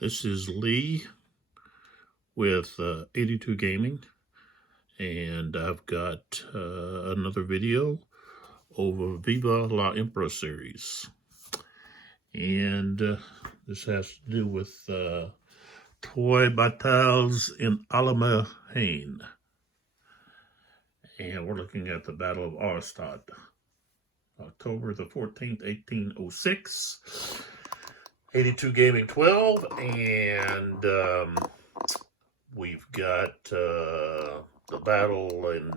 This is Lee with 82 Gaming, and I've got another video over Viva la Emperor series. And this has to do with Trois Batailles in Allemagne. And we're looking at the Battle of Auerstaedt, October the 14th, 1806. 82 Gaming 12, and we've got the battle in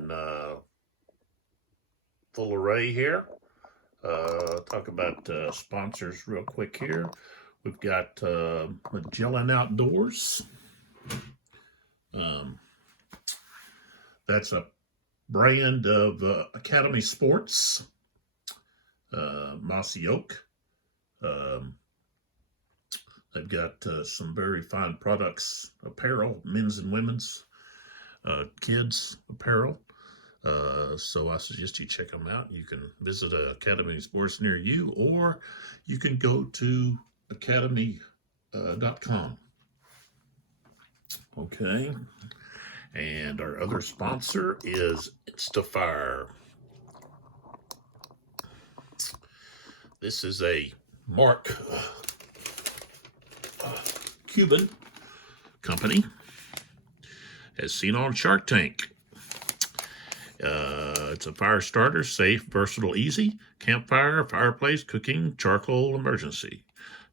full array here. Talk about sponsors real quick here. We've got Magellan Outdoors. That's a brand of Academy Sports. Mossy Oak. They've got some very fine products, apparel, men's and women's, kids apparel. So I suggest you check them out. You can visit Academy Sports near you, or you can go to academy.com. Okay. And our other sponsor is Instafire. This is a Mark Cuban company, as seen on Shark Tank. It's a fire starter, safe, versatile, easy, campfire, fireplace, cooking, charcoal, emergency.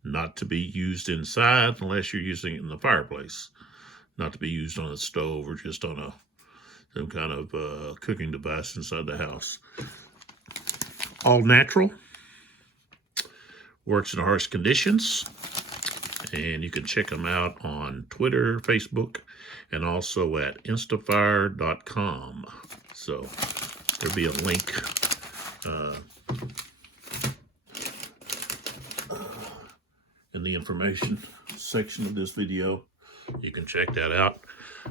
Not to be used inside unless you're using it in the fireplace. Not to be used on a stove or just on some kind of cooking device inside the house. All natural. Works in harsh conditions. And you can check them out on Twitter, Facebook, and also at instafire.com. So there'll be a link in the information section of this video. You can check that out.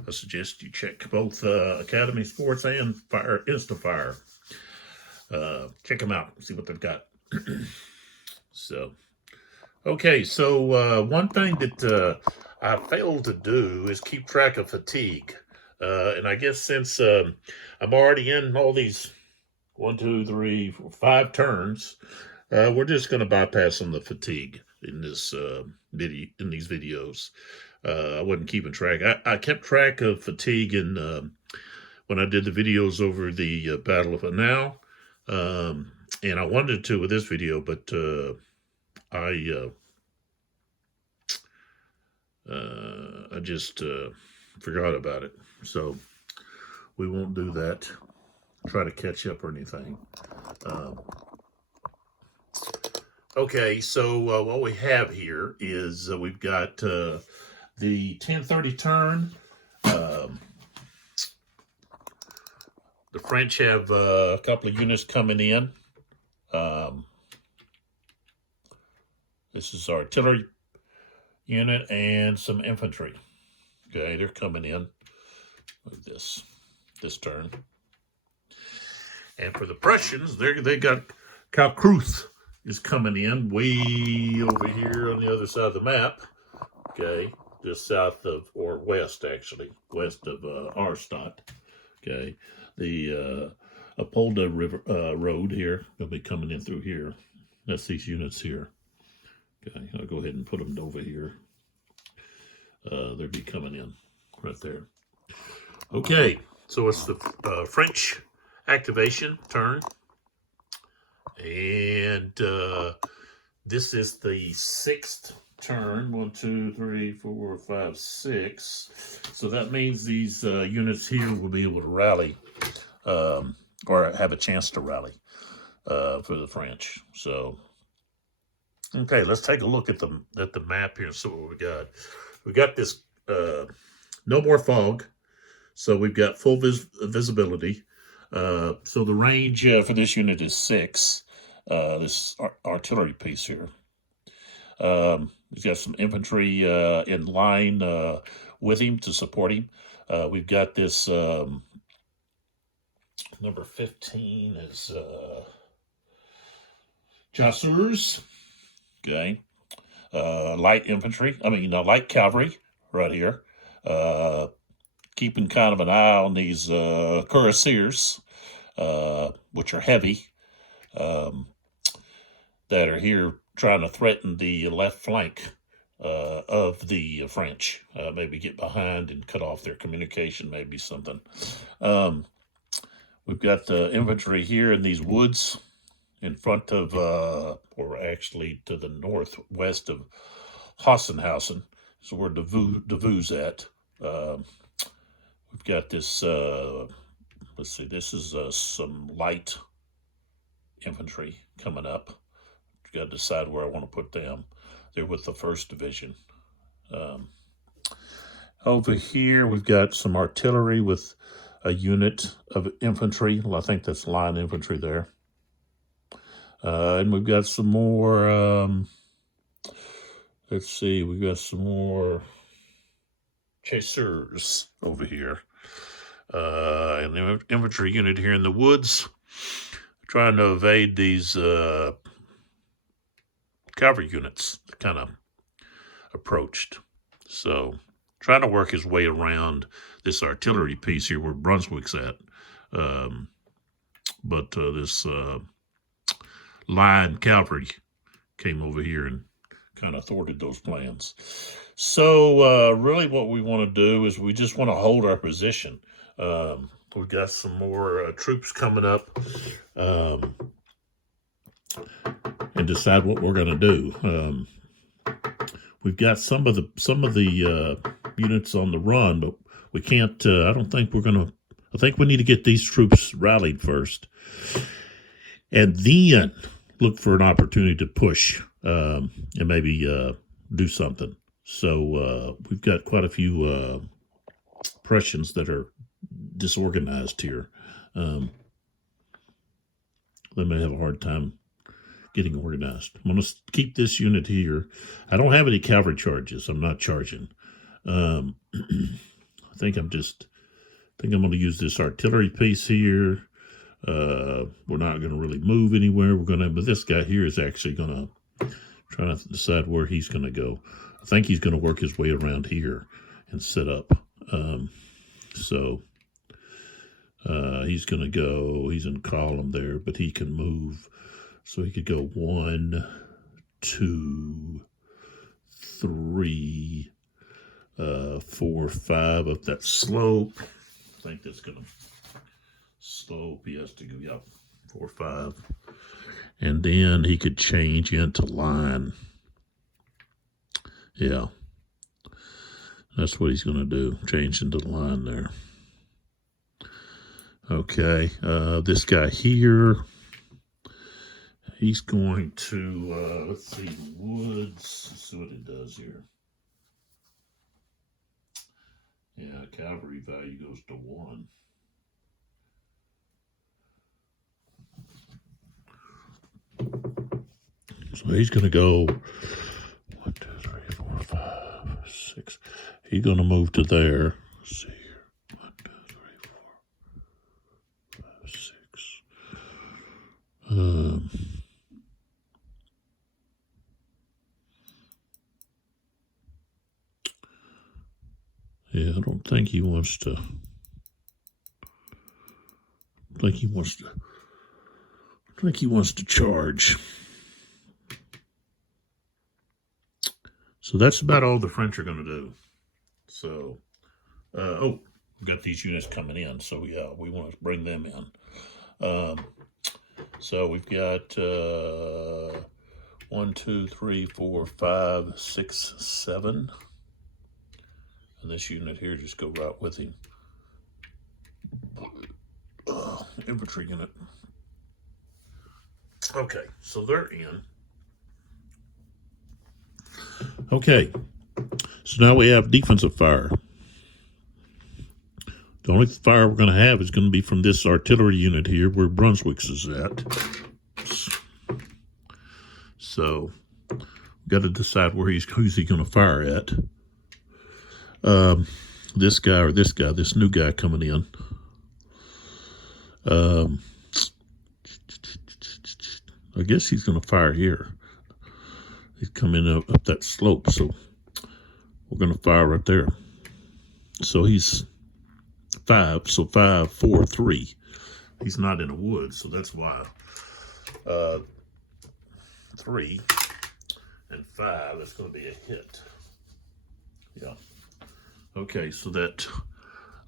I suggest you check both Academy Sports and Instafire. Check them out, see what they've got. So. Okay, so one thing that I failed to do is keep track of fatigue. And I guess since I'm already in all these 1, 2, 3, 4, 5 turns, we're just going to bypass on the fatigue in this video, in these videos. I wasn't keeping track. I kept track of fatigue in when I did the videos over the Battle of Hanau, and I wanted to with this video, but I just forgot about it. So we won't do that. Try to catch up or anything. Okay, so what we have here is we've got the 10:30 turn. The French have a couple of units coming in. This is artillery unit and some infantry. Okay, they're coming in like this turn. And for the Prussians, they got Kalkruth is coming in way over here on the other side of the map. Okay, just south of, or west actually, west of Auerstaedt. Okay, the Apolda River road here will be coming in through here. That's these units here. Okay, I'll go ahead and put them over here. They'll be coming in right there. Okay, so it's the French activation turn. And this is the 6th turn. 1, 2, 3, 4, 5, 6. So that means these units here will be able to rally, or have a chance to rally for the French. So, okay, let's take a look at the map here and see what we got. We got this no more fog, so we've got full visibility. So the range for this unit is 6. This artillery piece here. He's got some infantry in line with him to support him. We've got this number 15 is Chasseurs. Okay. light infantry, light cavalry right here. Keeping kind of an eye on these cuirassiers, which are heavy, that are here trying to threaten the left flank of the French. Maybe get behind and cut off their communication, maybe something. We've got the infantry here in these woods in front of, or actually to the northwest of Hossenhausen. So where Davout's at. We've got this, let's see, this is some light infantry coming up. Got to decide where I want to put them. They're with the 1st Division. Over here, we've got some artillery with a unit of infantry. Well, I think that's line infantry there. And we've got some more, let's see, we've got some more chasseurs over here. And the infantry unit here in the woods, trying to evade these cavalry units kind of approached. So trying to work his way around this artillery piece here where Brunswick's at. But this line cavalry came over here and kind of thwarted those plans. So really what we want to do is we just want to hold our position. We've got some more troops coming up and decide what we're going to do. We've got some of the units on the run, but we can't. I don't think we're going to. I think we need to get these troops rallied first, and then look for an opportunity to push and maybe do something. So we've got quite a few Prussians that are disorganized here. They may have a hard time getting organized. I'm going to keep this unit here. I don't have any cavalry charges. I'm not charging. I think I'm going to use this artillery piece here. We're not going to really move anywhere. But this guy here is actually going to try to decide where he's going to go. I think he's going to work his way around here and set up. He's going to go, he's in column there, but he can move. So he could go 1, 2, 3, 4, 5 up that slope. I think that's going to slope. He has to go, yep, 4, 5. And then he could change into line. Yeah. That's what he's going to do. Change into the line there. Okay. This guy here, he's going to, let's see, woods. Let's see what it does here. Yeah, cavalry value goes to 1. So he's going to go 1, 2, 3, 4, 5, 6. He's going to move to there. Let's see here. 1, 2, 3, 4, 5, 6. Yeah, I don't think he wants to. I think he wants to charge. So that's about all the French are going to do. So, we've got these units coming in. So yeah, we want to bring them in. So we've got 1, 2, 3, 4, 5, 6, 7. And this unit here, just go right with him. Infantry unit. Okay, so they're in. Okay, so now we have defensive fire. The only fire we're going to have is going to be from this artillery unit here where Brunswick's is at. So, we've got to decide who's he going to fire at. This guy or this guy, this new guy coming in. I guess he's going to fire here. He's coming up that slope, so we're going to fire right there. So he's 5, so 5, 4, 3. He's not in a wood, so that's why 3 and 5 is going to be a hit. Yeah. Okay, so that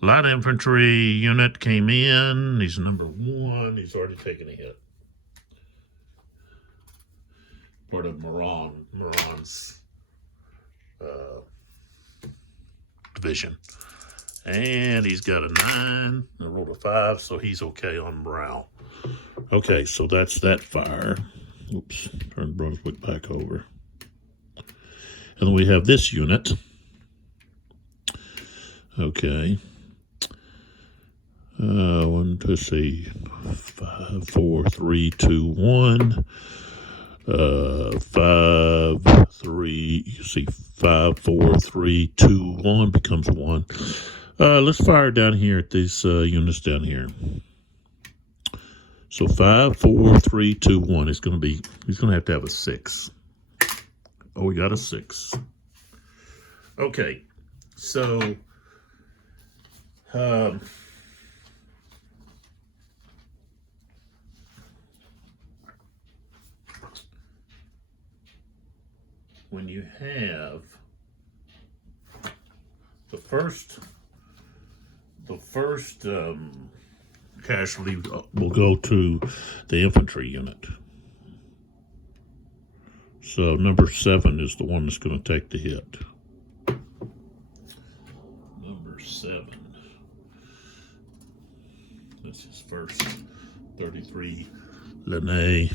light infantry unit came in. He's number 1. He's already taken a hit. Part of Moran's division. And he's got a 9. I rolled a 5, so he's okay on morale. Okay, so that's that fire. Oops, turn Brunswick back over. And then we have this unit. Okay. 1, 2, 5, 4, 3, 2, 1. 5, 3. You see, 5, 4, 3, 2, 1 becomes 1. Let's fire down here at these units down here. So 5, 4, 3, 2, 1. He's going to have a 6. Oh, we got a 6. Okay, so when you have the first casualty will go to the infantry unit. So number 7 is the one that's going to take the hit. Number 7. That's his first 33 Linné.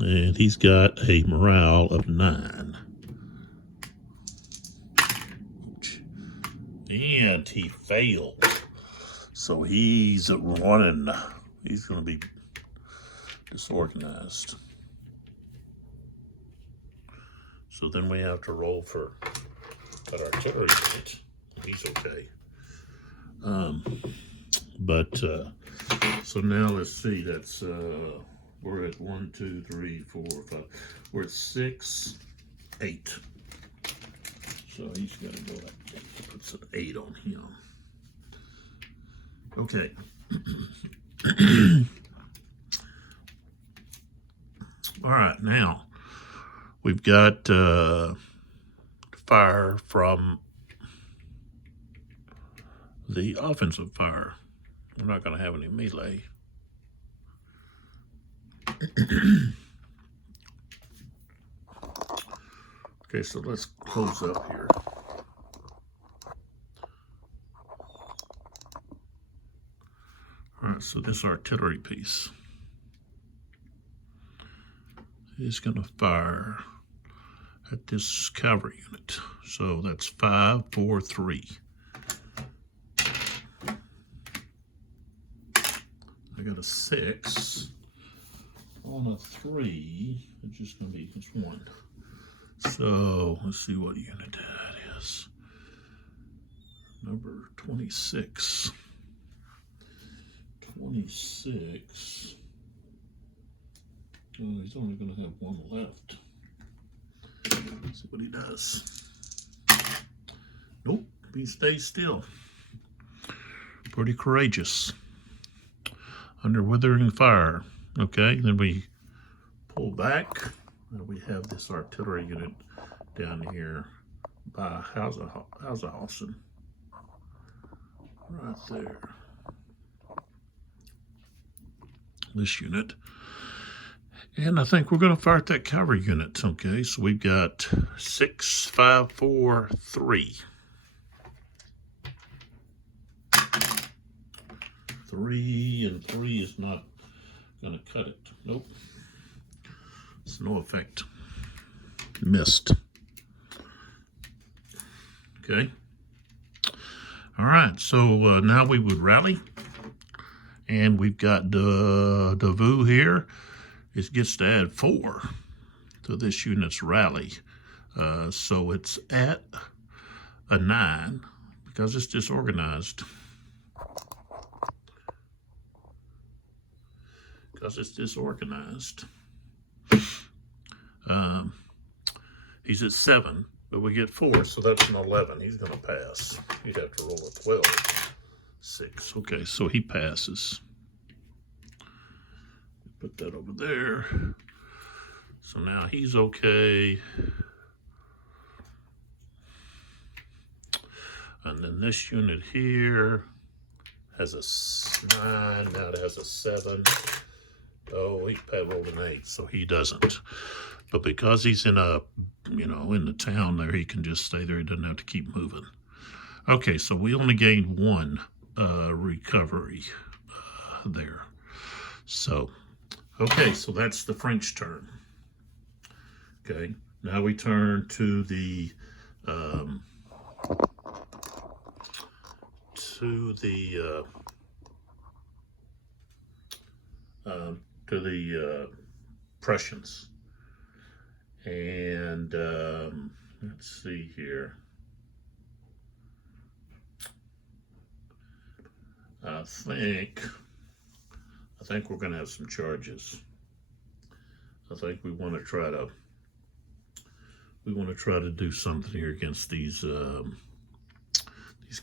And he's got a morale of 9. And he failed. So he's running. He's going to be disorganized. So then we have to roll for that artillery unit. He's okay. So now let's see. That's we're at 1, 2, 3, 4, 5. We're at 6, 8. So he's got to go up. Puts an 8 on him. Okay. All right, now we've got fire from the offensive fire. We're not going to have any melee. Okay, so let's close up here. All right, so this artillery piece is going to fire at this cavalry unit. So that's 5, 4, 3. I got a 6 on a 3. It's just going to be just 1. So let's see what unit that is. Number 26. 26. Oh, he's only going to have 1 left. Let's see what he does. Nope, he stays still. Pretty courageous. Under withering fire. Okay, then we pull back. And we have this artillery unit down here by Hauserhausen. Right there. This unit. And I think we're going to fire at that cavalry unit. Okay, so we've got 6, 5, 4, 3. 3 and 3 is not going to cut it. Nope. It's no effect. Missed. Okay. All right, so now we would rally. And we've got Davu here. It gets to add 4 to this unit's rally. So it's at a 9 because it's disorganized. He's at 7, but we get 4, so that's an 11. He's going to pass. He'd have to roll a 12. 6. Okay, so he passes. Put that over there. So now he's okay. And then this unit here has a 9. Now it has a 7. Oh, he rolled an 8, so he doesn't. But because he's in a, in the town there, he can just stay there. He doesn't have to keep moving. Okay, so we only gained 1 recovery there. So, okay, so that's the French turn. Okay, now we turn to the Prussians. And let's see here. I think we're going to have some charges. I think we want to try to do something here against these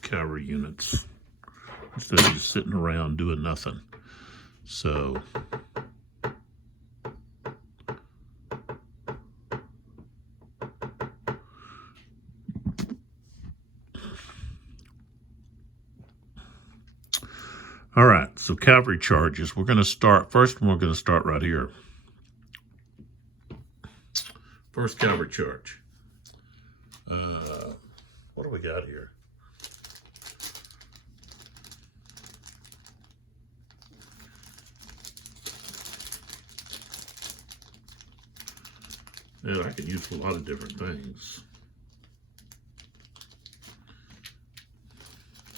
cavalry units instead of just sitting around doing nothing. So all right, so cavalry charges. We're going to start, first one we're going to start right here. First cavalry charge. What do we got here? Yeah, I can use a lot of different things.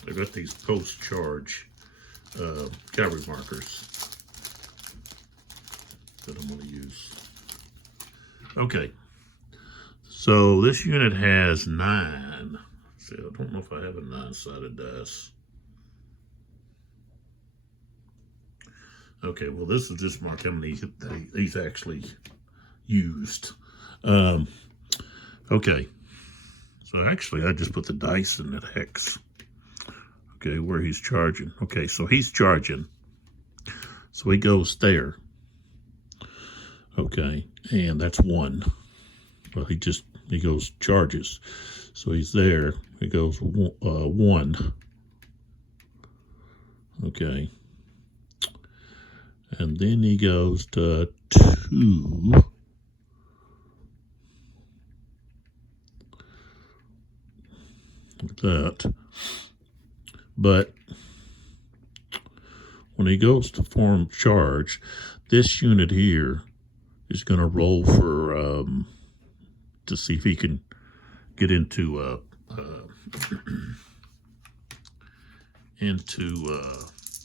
I got these post-charge cavalry markers that I'm going to use. Okay, so this unit has 9. See, I don't know if I have a 9-sided dice. Okay, well, this will just mark how many he's actually used. Okay, so actually I just put the dice in that hex. Okay, where he's charging. Okay, so he's charging. So he goes there. Okay, and that's 1. Well, he goes charges. So he's there. He goes 1. Okay. And then he goes to 2. Like that. But when he goes to form charge, this unit here is going to roll for to see if he can get into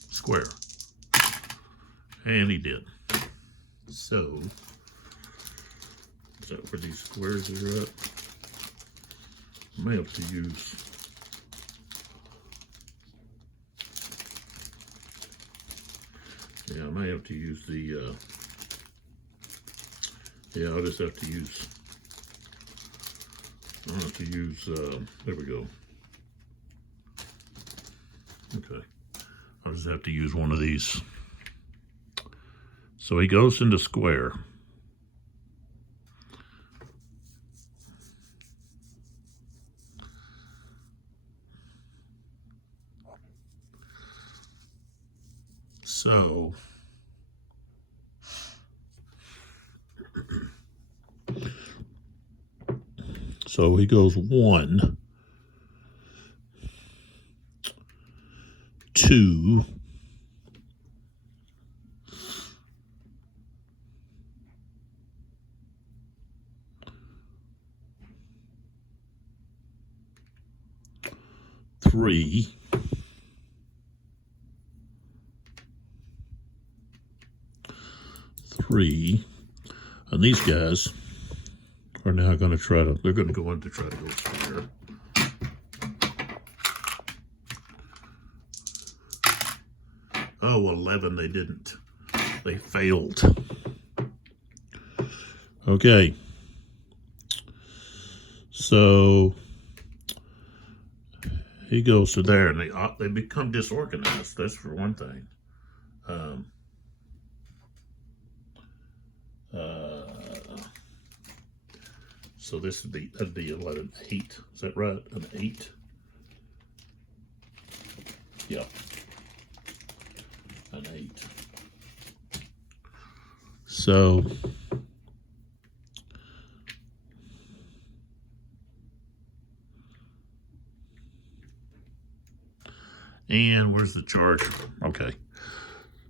square, and he did. So is that where these squares are at? I may have to use. Yeah, I may have to use the, yeah, I'll just have to use, there we go. Okay, I'll just have to use one of these. So he goes into square. So he goes 1, 2, 3, 3, and these guys are now going to try to, they're going to go in to try to go square. Oh, 11, they didn't. They failed. Okay. So he goes to there, and they become disorganized. That's for one thing. So this that'd be what, an 8. Is that right? An 8. Yep. An 8. So and where's the charge? Okay.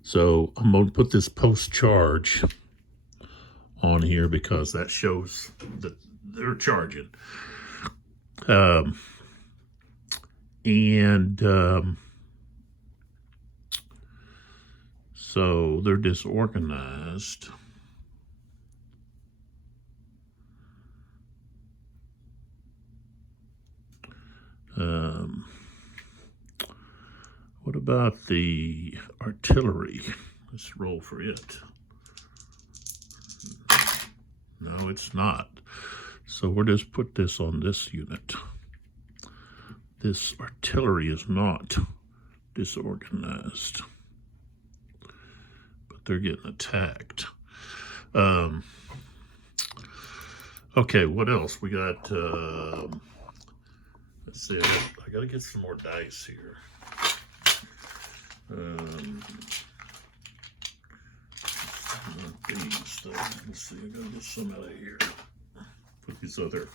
So I'm going to put this post charge on here because that shows that they're charging. So they're disorganized. What about the artillery? Let's roll for it. No, it's not. So we'll just put this on this unit. This artillery is not disorganized, but they're getting attacked. Okay, what else? We got, let's see, I gotta get some more dice here. Not these, though. Let's see, I gotta get some out of here. Put these other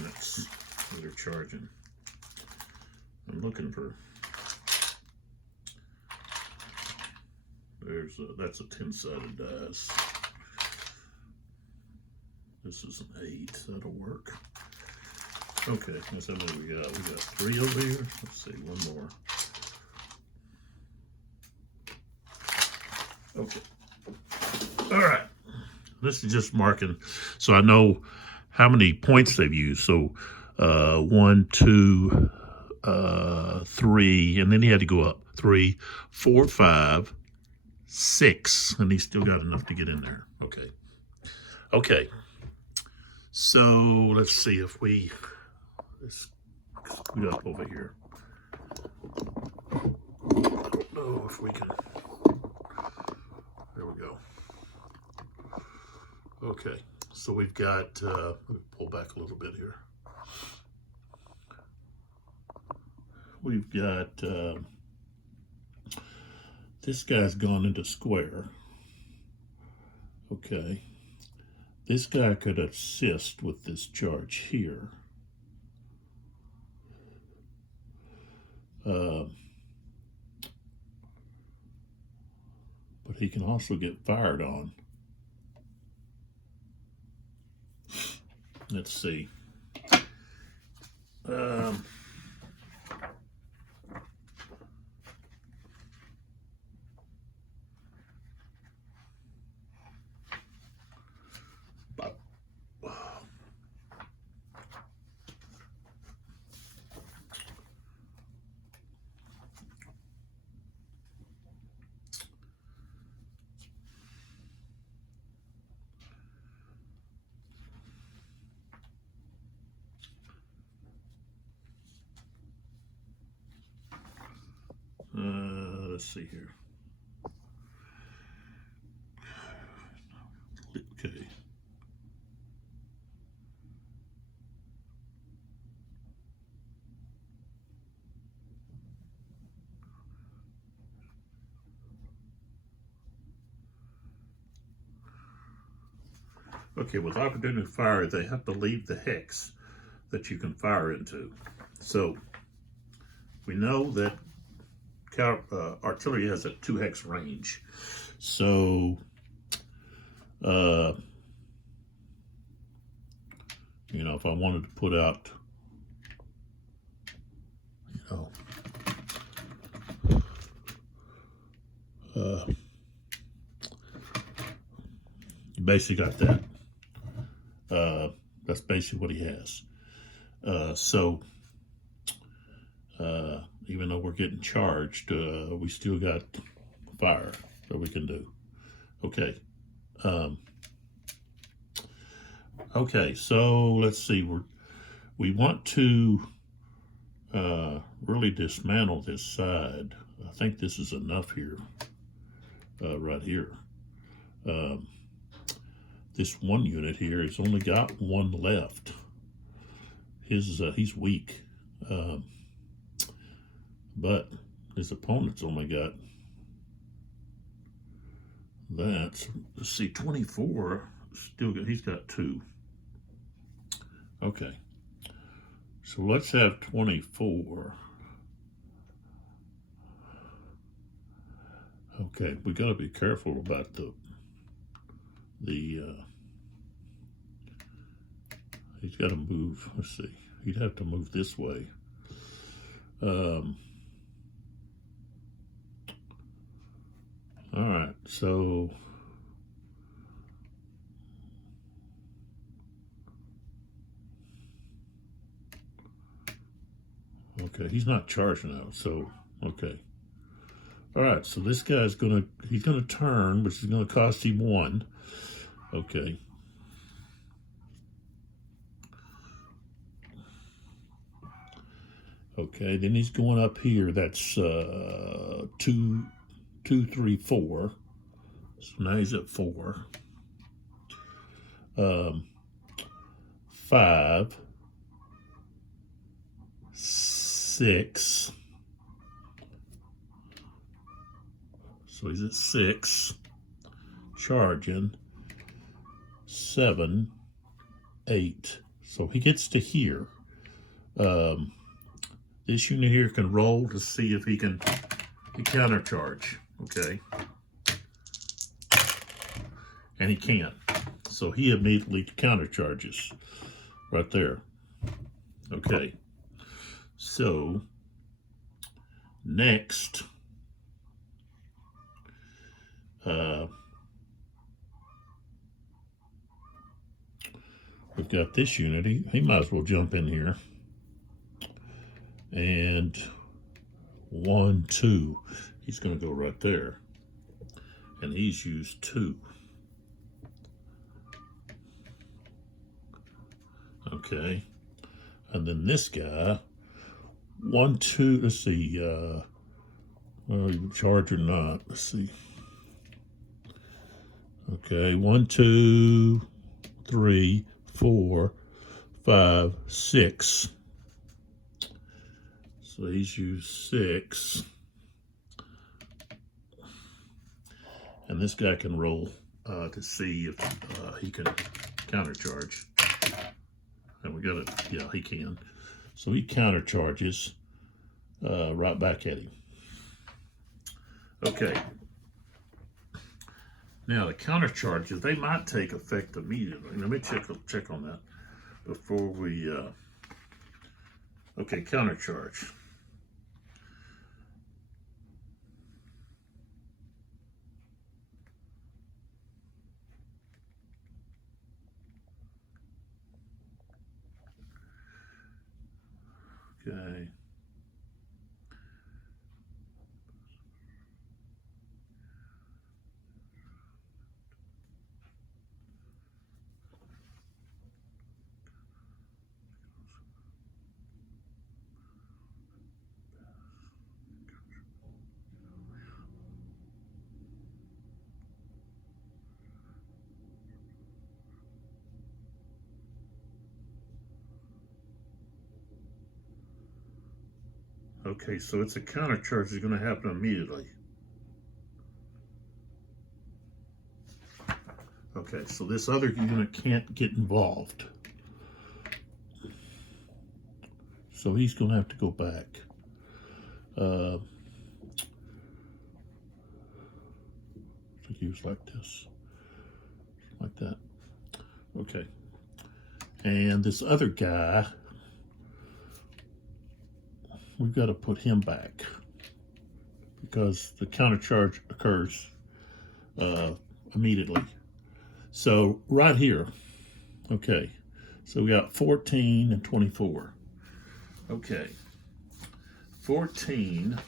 units that are charging. I'm looking for, that's a 10-sided dice. This is an 8, that'll work. Okay, that's how many we got. We got 3 over here. Let's see, one more. Okay. All right. This is just marking, so I know how many points they've used. So 1, 2, 3, and then he had to go up. 3, 4, 5, 6, and he still got enough to get in there. Okay. Okay. So let's see if let's scoot up over here. I don't know if we can. There we go. Okay, so we've got, let me pull back a little bit here. We've got, this guy's gone into square. Okay. This guy could assist with this charge here. But he can also get fired on. Let's see. Let's see here. Okay. Okay, with opportunity fire, they have to leave the hex that you can fire into. So we know that artillery has a 2 hex range. So, you know, if I wanted to put out, you know, you basically got that. That's basically what he has. Even though we're getting charged, we still got fire that we can do. Okay. Okay, so let's see. We want to really dismantle this side. I think this is enough here, right here. This one unit here has only got one left. He's weak, but his opponent's only got that. Let's see, 24. Still got. He's got 2. Okay, so let's have 24. Okay, we got to be careful about the he's got to move. Let's see, he'd have to move this way. All right, so okay, he's not charging out, so okay. All right, so this guy's he's gonna turn, which is gonna cost him 1. Okay. Okay, then he's going up here. That's 2, 3, 4. So now he's at 4. 5, 6. So he's at 6. Charging. 7, 8. So he gets to here. This unit here can roll to see if he can countercharge. Okay. And he can. So he immediately countercharges right there. Okay. So next, we've got this unit. He might as well jump in here. And 1, 2. He's going to go right there. And he's used 2. Okay. And then this guy, 1, 2, let's see, charge or not, let's see. Okay, 1, 2, 3, 4, 5, 6. So he's used 6. And this guy can roll to see if he can countercharge. And we got it, yeah, he can. So he countercharges right back at him. Okay. Now the countercharges, they might take effect immediately. Let me check on that before we, okay, countercharge. Okay. Okay, so it's a countercharge is going to happen immediately. Okay, so this other unit can't get involved. So he's going to have to go back. I think he was like this. Like that. Okay. And this other guy, we've got to put him back because the countercharge occurs immediately. So right here, okay, so we got 14 and 24. Okay, 14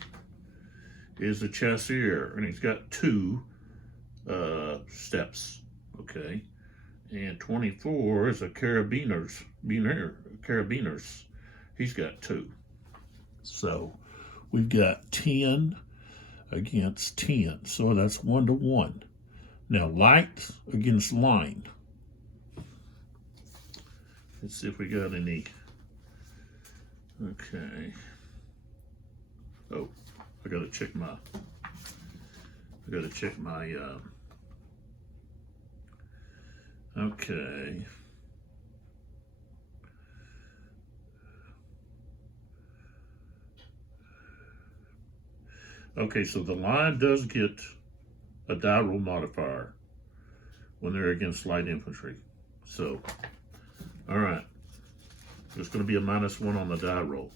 is the chasseur, and he's got 2 steps, okay, And 24 is a carabiners. He's got 2. So we've got 10 against 10. So that's 1-1. Now light against line. Let's see if we got any. Okay. Oh, I gotta check my okay. Okay, so the line does get a die roll modifier when they're against light infantry. So, all right, there's going to be a -1 on the die roll.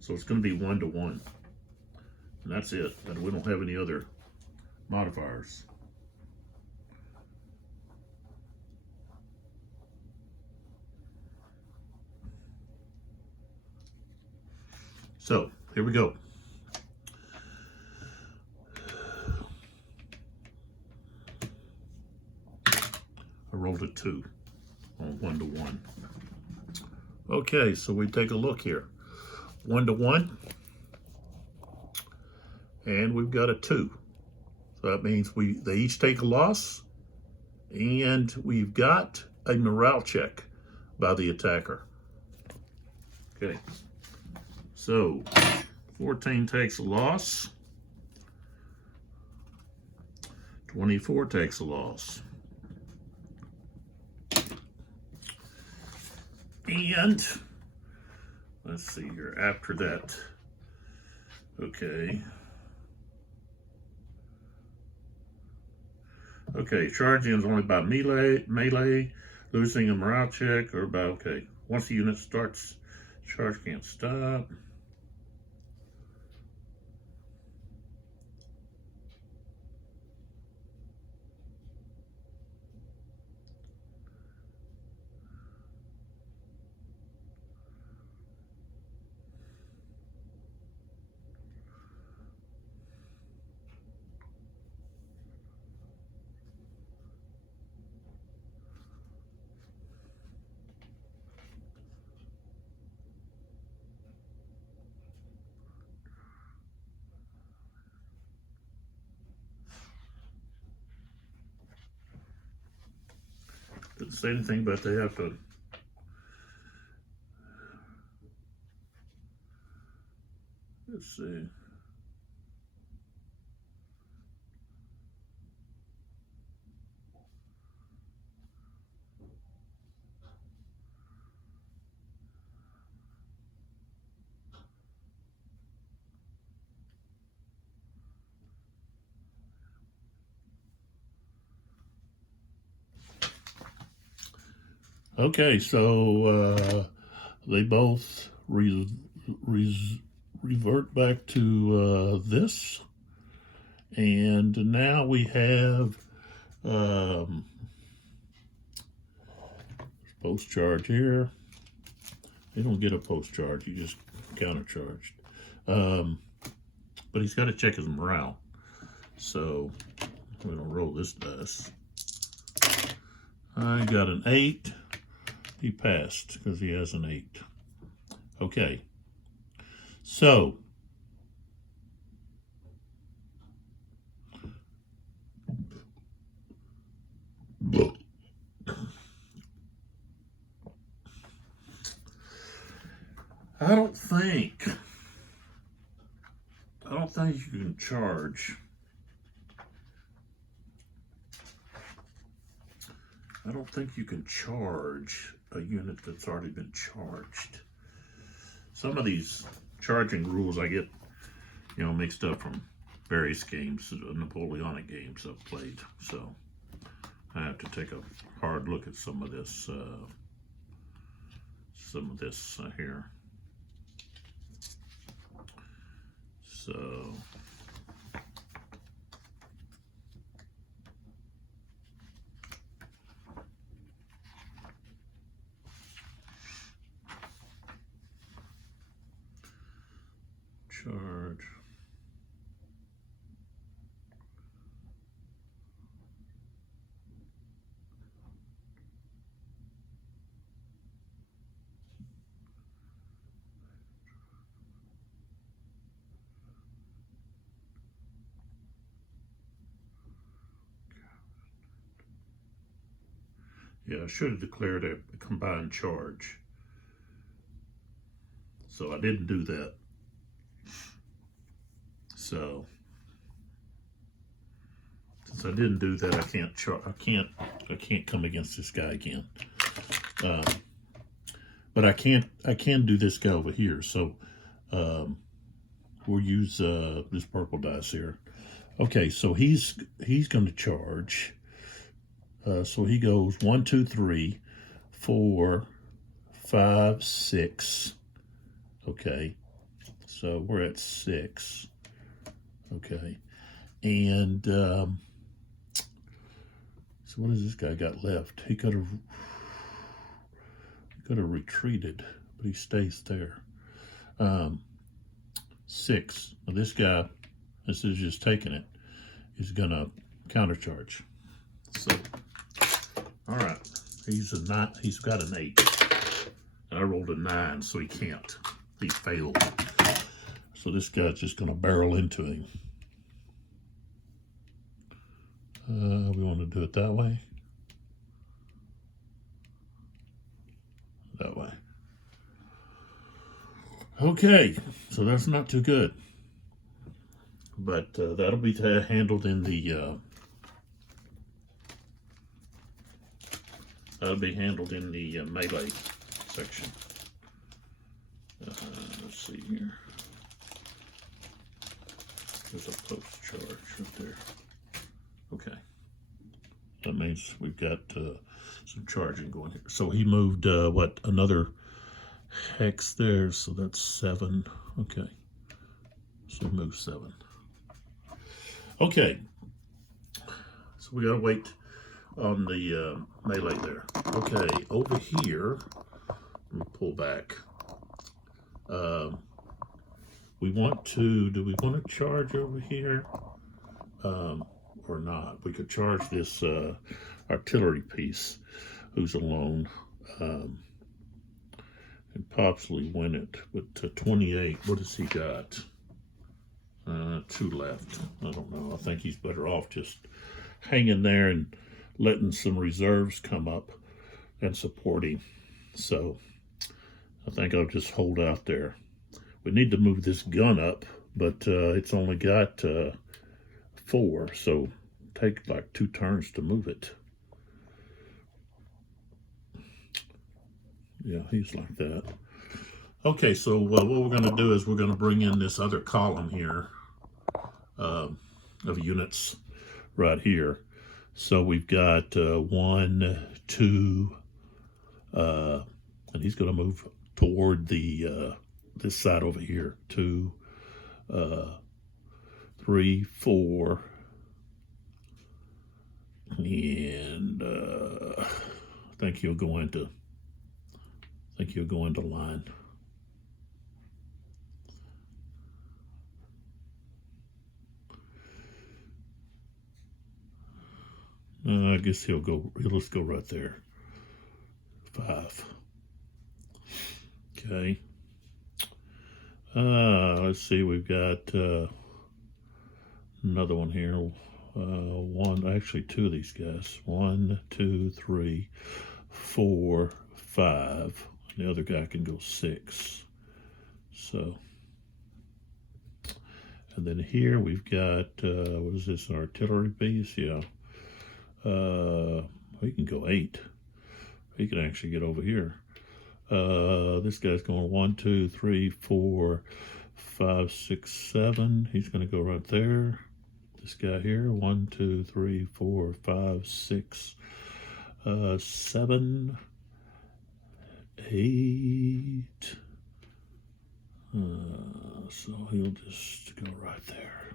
So it's going to be 1-1. And that's it. And we don't have any other modifiers. So here we go. I rolled a 2 on 1-1. Okay, so we take a look here. 1-1. And we've got a 2. So that means they each take a loss. And we've got a morale check by the attacker. Okay. So 14 takes a loss. 24 takes a loss. And let's see here after that. Okay. Okay, charging is only by melee, losing a morale check, or by, okay. Once the unit starts, charge can't stop. Didn't say anything, but they have to. Let's see. Okay, so they both revert back to this, and now we have post charge here. They don't get a post charge; you just counter charged. But he's got to check his morale, so we're gonna roll this dice. I got an 8. He passed because he has an 8. Okay. So, I don't think you can charge. I don't think you can charge a unit that's already been charged. Some of these charging rules I get, mixed up from various games, Napoleonic games I've played. So I have to take a hard look at some of this here. So charge. Yeah, I should have declared a combined charge. So I didn't do that. So since I didn't do that, I can't come against this guy again. But I can do this guy over here. So we'll use this purple dice here. Okay, so he's going to charge. So he goes 1, 2, 3, 4, 5, 6. Okay, so we're at 6. Okay, and so what has this guy got left? He could have retreated, but he stays there. 6. Now this guy, instead of just taking it, is gonna countercharge. So, all right, he's a 9. He's got an 8, and I rolled a 9, so he can't. He failed. So this guy's just gonna barrel into him. We want to do it that way. That way. Okay, so that's not too good. But that'll be handled in the melee section. Let's see here. There's a post charge right there. Okay. That means we've got some charging going here. So he moved, another hex there. So that's 7. Okay. So he moved 7. Okay. So we got to wait on the melee there. Okay. Over here, let me pull back. Do we want to charge over here? Or not. We could charge this artillery piece who's alone and possibly win it. But to 28, what has he got? 2 left. I don't know. I think he's better off just hanging there and letting some reserves come up and support him. So I think I'll just hold out there. We need to move this gun up, but it's only got 4, so take like 2 turns to move it. Yeah, he's like that. Okay, so what we're going to do is we're going to bring in this other column here of units right here. So we've got 1, 2, and he's going to move toward the this side over here. 2, 3, 4, and I think he'll go into line. I guess he'll just go right there. 5. Okay. Let's see, we've got another one here. 1, actually 2 of these guys. 1, 2, 3, 4, 5. The other guy can go 6. So, and then here we've got what is this? An artillery piece? Yeah. He can go 8. He can actually get over here. This guy's going 1, 2, 3, 4, 5, 6, 7. He's going to go right there. This guy here, 1, 2, 3, 4, 5, 6, 7, 8. So he'll just go right there.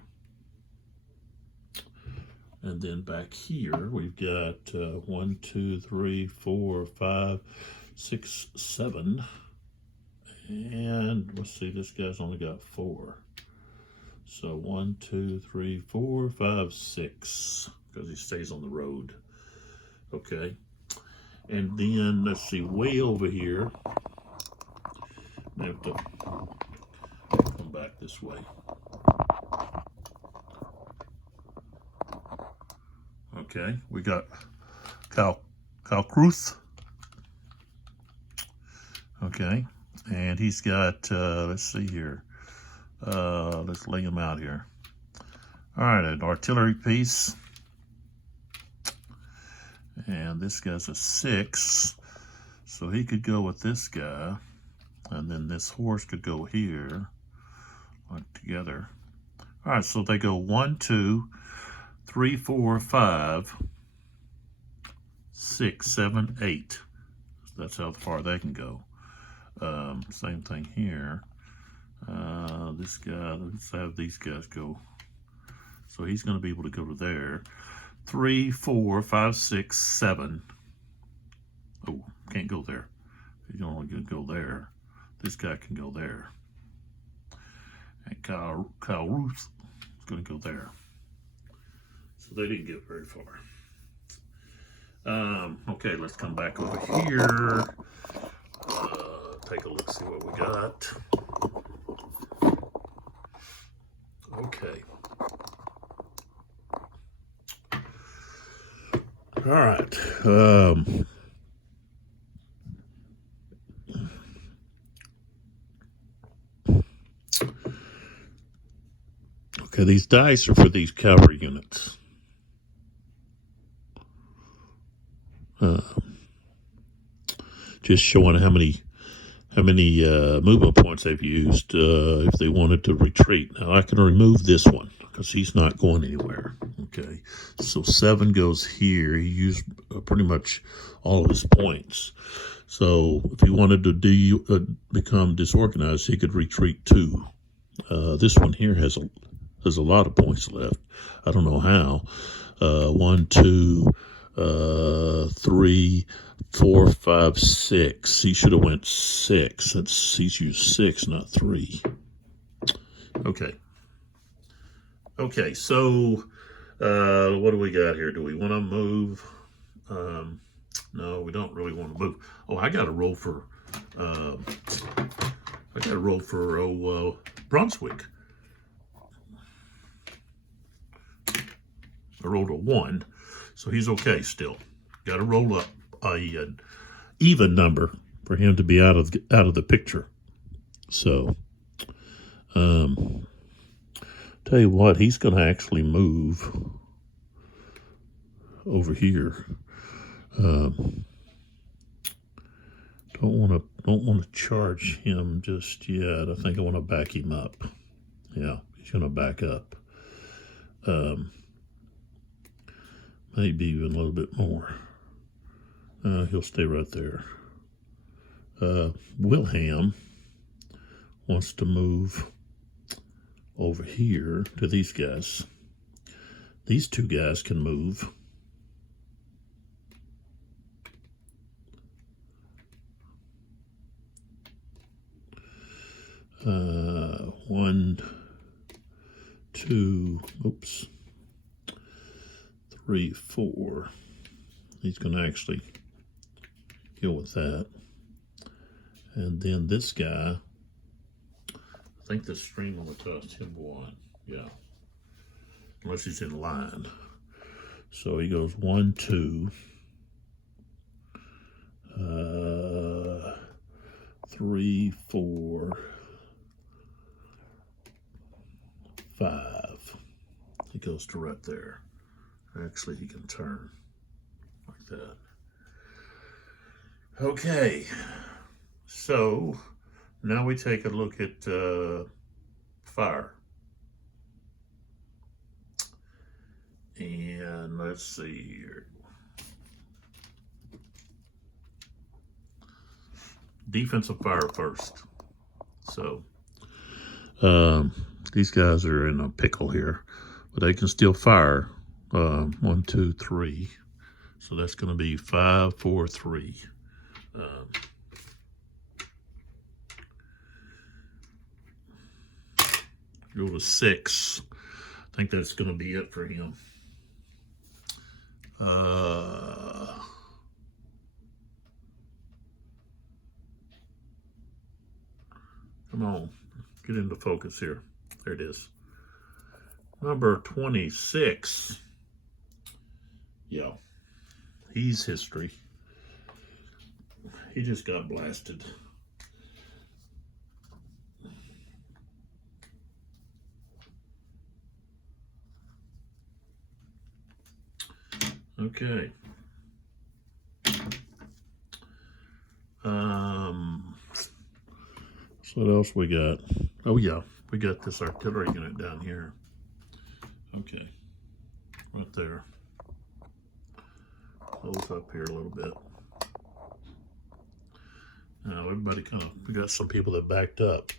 And then back here, we've got 1, 2, 3, 4, 5, 6, 7. And let's see, this guy's only got 4. So 1, 2, 3, 4, 5, 6, because he stays on the road. Okay. And then let's see, way over here, I have to come back this way. Okay, we got Kalkruth. Okay, and he's got, let's see here. Let's lay him out here. All right, an artillery piece. And this guy's a 6. So he could go with this guy. And then this horse could go here. Like together. All right, so they go 1, 2, 3, 4, 5, 6, 7, 8. That's how far they can go. Same thing here. This guy, let's have these guys go. So he's going to be able to go to there. 3, 4, 5, 6, 7. Oh, can't go there. He's only going to go there. This guy can go there. And Kyle Ruth is going to go there. So they didn't get very far. Okay, let's come back over here. Take a look, see what we got. Okay. All right. Okay, these dice are for these cavalry units. Just showing how many movement points they've used if they wanted to retreat. Now I can remove this one because he's not going anywhere. Okay, so 7 goes here. He used pretty much all of his points. So if he wanted to become disorganized, he could retreat 2. This one here has a lot of points left. I don't know how. 1, 2, 3, 4, 5, 6. He should have went 6. He's used 6, not 3. Okay. Okay, so what do we got here? Do we want to move? No, we don't really want to move. Oh, I got to roll for Brunswick. I rolled a 1, so he's okay still. Got to roll up a even number for him to be out of the picture. So, tell you what, he's going to actually move over here. Don't want to charge him just yet. I think I want to back him up. Yeah, he's going to back up. Maybe even a little bit more. He'll stay right there. Wilhelm wants to move over here to these guys. These 2 guys can move. One, 2, oops, 3, 4. He's going to actually go with that. And then this guy, I think the stream only cost him 1. Yeah. Unless he's in line. So he goes 1, 2, 3, 4, 5. He goes to right there. Actually, he can turn like that. Okay, so now we take a look at fire. And let's see here. Defensive fire first. So these guys are in a pickle here, but they can still fire. 1, 2, 3. So that's going to be 5, 4, 3. Go to 6. I think that's going to be it for him. Come on, get into focus here. There it is. Number 26. Yeah, he's history. he just got blasted. Okay. So what else we got? Oh yeah, we got this artillery unit down here. Okay, right there. Close up here a little bit. Now everybody we got some people that backed up.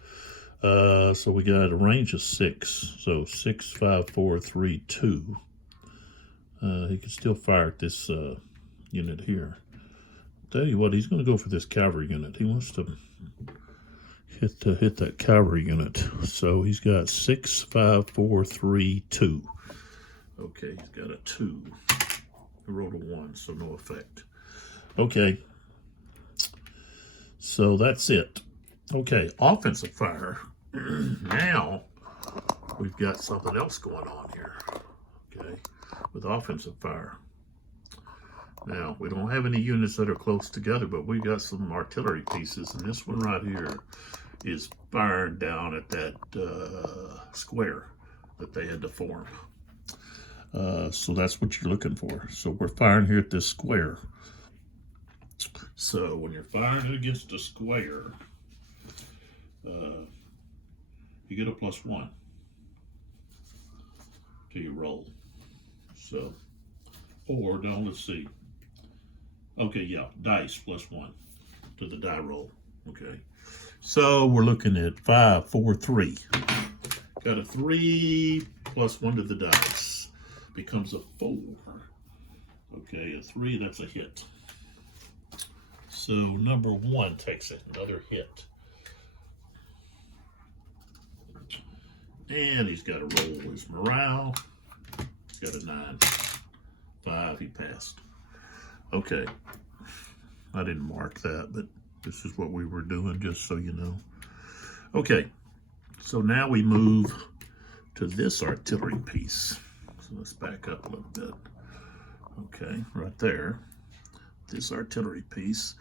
So we got a range of 6. So 6, 5, 4, 3, 2. He can still fire at this unit here. Tell you what, he's going to go for this cavalry unit. He wants to hit that cavalry unit. So he's got 6, 5, 4, 3, 2. Okay, he's got a 2. He rolled a 1, so no effect. Okay. So that's it. Okay, offensive fire. Now we've got something else going on here. Okay, with offensive fire. Now, we don't have any units that are close together, but we got some artillery pieces, and this one right here is firing down at that square that they had to form. So that's what you're looking for. So we're firing here at this square. So when you're firing against a square, you get a +1 to your roll. So, or now let's see. Okay, yeah, dice +1 to the die roll. Okay, so we're looking at 5, 4, 3. Got a 3 +1 to the dice. Becomes a 4. Okay, a 3, that's a hit. So number 1 takes it, another hit. And he's got to roll his morale. He's got a 9. 5, he passed. Okay, I didn't mark that, but this is what we were doing, just so you know. Okay, so now we move to this artillery piece. So let's back up a little bit. Okay, right there, this artillery piece.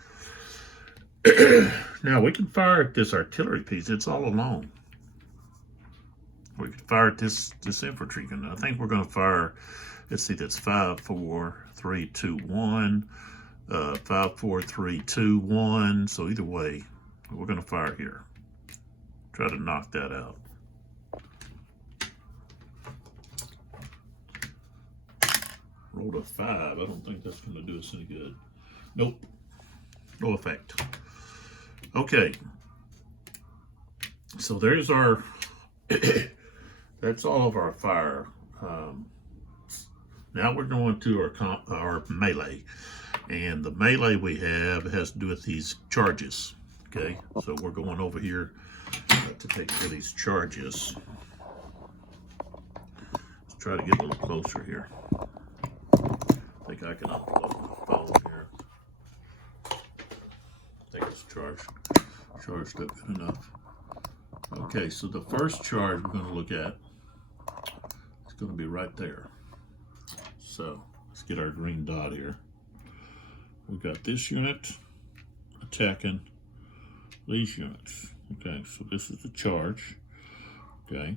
Now we can fire at this artillery piece. It's all alone. We can fire at this infantry unit. I think we're going to fire. Let's see, that's 5, 4, 3, 2, 1. 5, 4, 3, 2, 1. So either way, we're going to fire here. Try to knock that out. Rolled a 5. I don't think that's going to do us any good. Nope. No effect. Okay. So there's our, that's all of our fire. Now we're going to our melee. And the melee we have has to do with these charges. Okay, so we're going over here to take care of these charges. Let's try to get a little closer here. I think I can upload the phone here. I think it's charged up good enough. Okay, so the first charge we're going to look at is going to be right there. So let's get our green dot here. We've got this unit attacking these units. Okay, so this is the charge. Okay,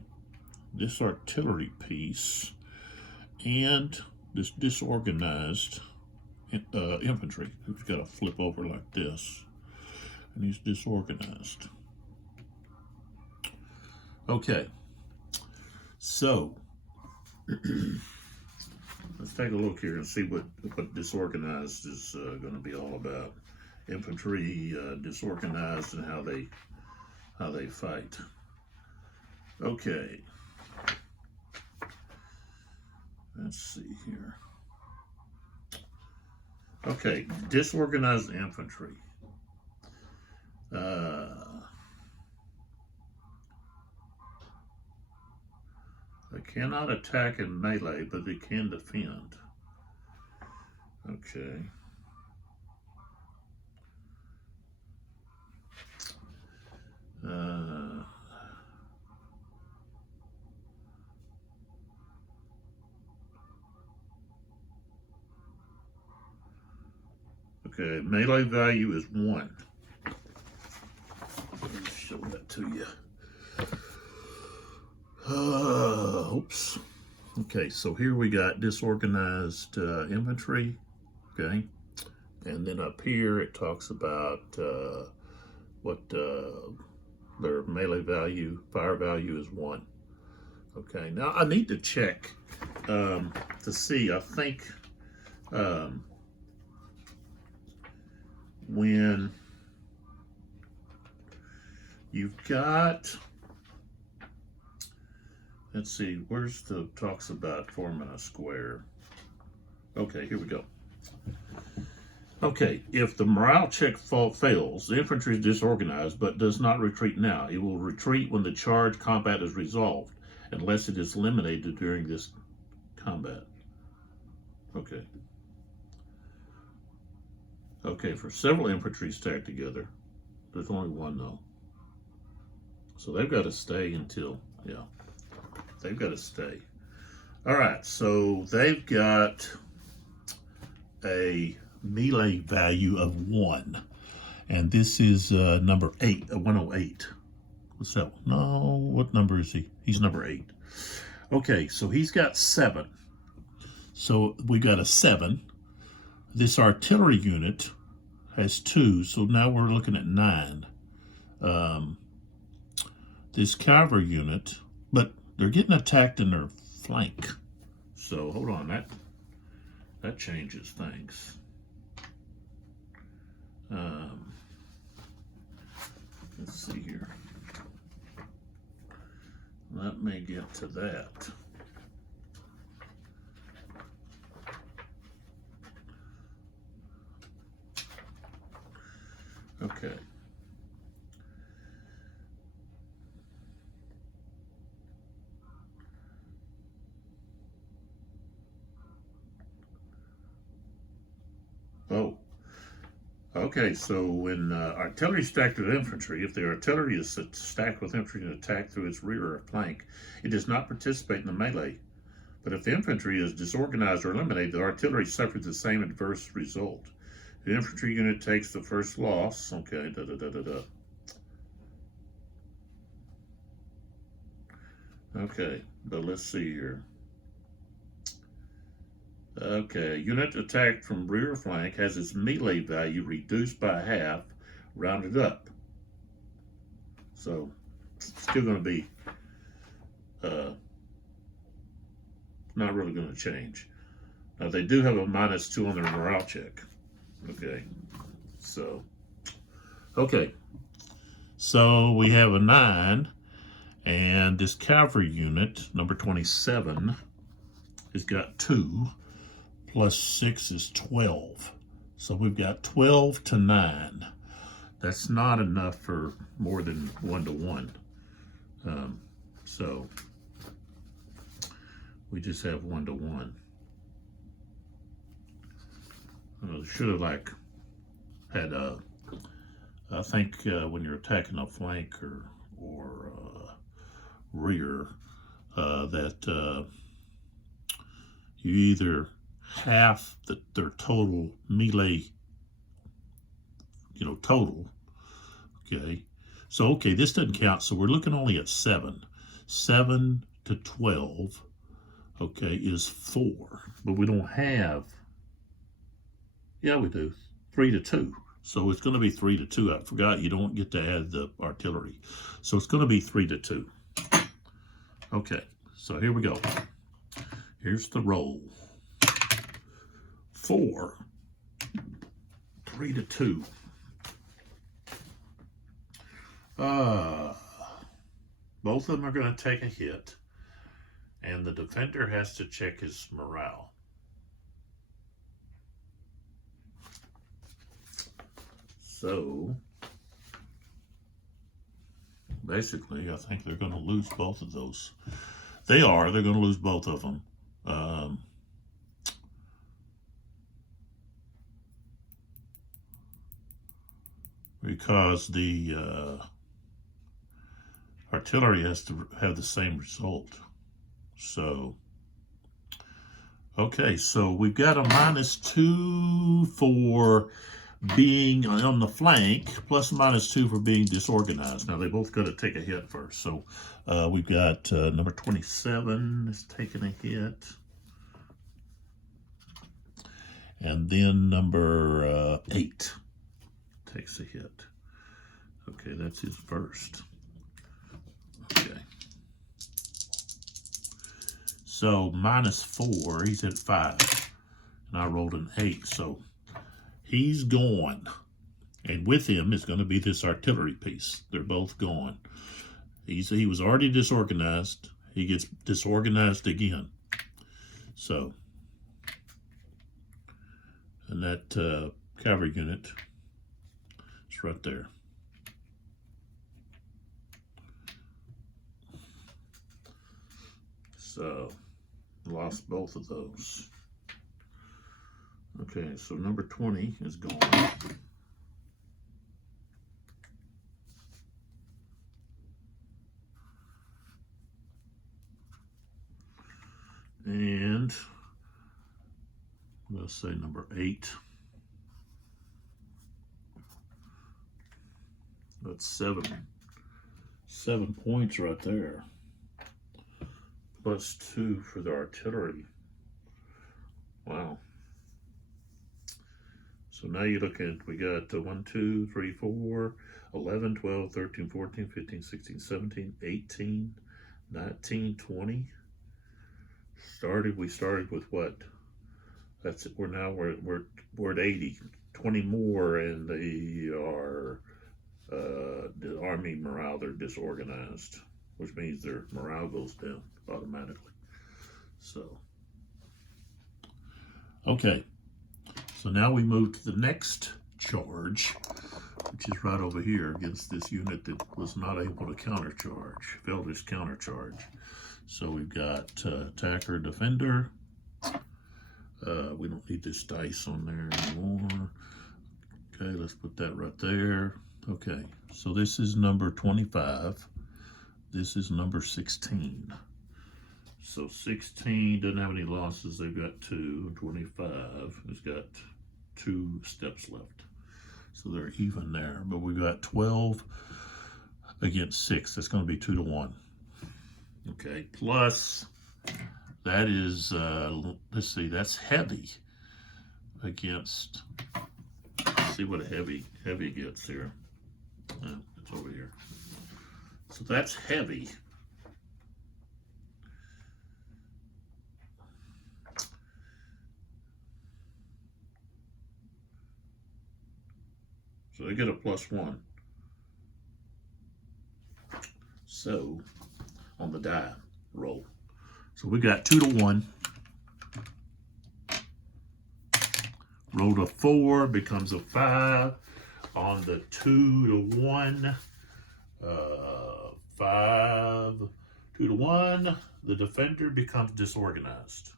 this artillery piece and this disorganized infantry who's got to flip over like this, and he's disorganized. Okay, so let's take a look here and see what disorganized is going to be all about. Infantry disorganized and how they fight. Okay. Let's see here. Okay, disorganized infantry. They cannot attack in melee, but they can defend. Okay. Okay, melee value is 1. Let me show that to you. Oops. Okay, so here we got disorganized infantry. Okay, and then up here it talks about what their melee value, fire value is 1. Okay, now I need to check to see. I think when you've got, let's see, where's the talks about forming a square? Okay, here we go. Okay, if the morale check fails, the infantry is disorganized but does not retreat now. It will retreat when the charge combat is resolved, unless it is eliminated during this combat. Okay. Okay, for several infantry stacked together, there's only 1 though. So they've got to stay until, yeah, they've got to stay. All right, so they've got a melee value of 1. And this is number 8, 108. What's that? No, what number is he? He's number 8. Okay, so he's got 7. So we got a 7. This artillery unit has 2, so now we're looking at 9. This cavalry unit, but they're getting attacked in their flank. So hold on, that changes things. Let's see here. Let me get to that. Okay. Oh. Okay, so when artillery stacked with infantry, if the artillery is stacked with infantry and attacked through its rear or flank, it does not participate in the melee. But if the infantry is disorganized or eliminated, the artillery suffers the same adverse result. The infantry unit takes the first loss. Okay, Okay, but let's see here. Okay, unit attacked from rear or flank has its melee value reduced by half, rounded up. So, it's still going to be not really going to change. Now, they do have a -2 on their morale check. Okay, so, okay. So, we have a 9, and this cavalry unit, number 27, has got 2. Plus 6 is 12. So we've got 12 to 9. That's not enough for more than 1 to 1. So we just have 1 to 1. Should have had I think when you're attacking a flank or rear, that you either half their total melee, total. Okay, so okay, this doesn't count. So we're looking only at 7. 7 to 12, okay, is 4. But we don't have. Yeah, we do. 3 to 2. So it's going to be 3 to 2. I forgot you don't get to add the artillery. So it's going to be 3 to 2. Okay, so here we go. Here's the roll. 4, 3 to 2. Both of them are going to take a hit, and the defender has to check his morale. So, basically, I think they're going to lose both of those. They're going to lose both of them. Because the artillery has to have the same result. So, okay, so we've got a -2 for being on the flank, plus minus 2 for being disorganized. Now, they both got to take a hit first. So we've got number 27 is taking a hit. And then number 8 takes a hit. Okay, that's his first. Okay. So minus 4, he's at 5. And I rolled an 8, so he's gone. And with him is going to be this artillery piece. They're both gone. He was already disorganized. He gets disorganized again. So, and that cavalry unit is right there. So, lost both of those. Okay, so number 20 is gone. And let's say number 8. That's 7. 7 points right there. Plus 2 for the artillery. Wow. So now you look at, we got 1, 2, 3, 4, 11, 12, 13, 14, 15, 16, 17, 18, 19, 20. We started with what? That's it. We're at 80. 20 more, and they are the army morale. They're disorganized, which means their morale goes down automatically. So, okay. So now we move to the next charge, which is right over here against this unit that was not able to countercharge, failed his countercharge. So we've got attacker, defender. We don't need this dice on there anymore. Okay, let's put that right there. Okay, so this is number 25. This is number 16. So 16 doesn't have any losses. They've got 2. 25 has got 2 steps left. So they're even there. But we've got 12 against 6. That's going to be 2 to 1. Okay, plus that is, let's see, that's heavy against, let's see what a heavy gets here. It's over here. So that's heavy. So they get a +1. So on the die roll. So we got 2 to 1. Rolled a 4, becomes a 5. On the 2 to 1, 5, 2 to 1, the defender becomes disorganized.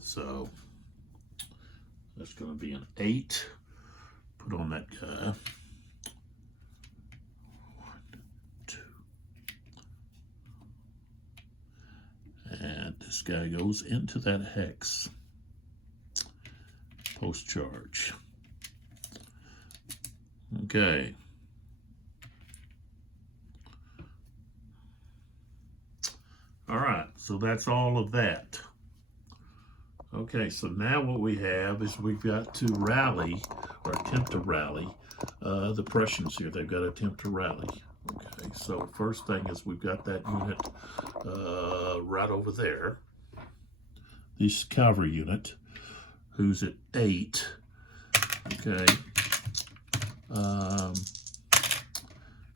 So that's going to be an 8. Put on that guy. 1, 2. And this guy goes into that hex. Post-charge. Okay. All right, so that's all of that. Okay, so now what we have is we've got to rally, or attempt to rally, the Prussians here. They've got to attempt to rally. Okay, so first thing is we've got that unit right over there. This cavalry unit, who's at 8. Okay.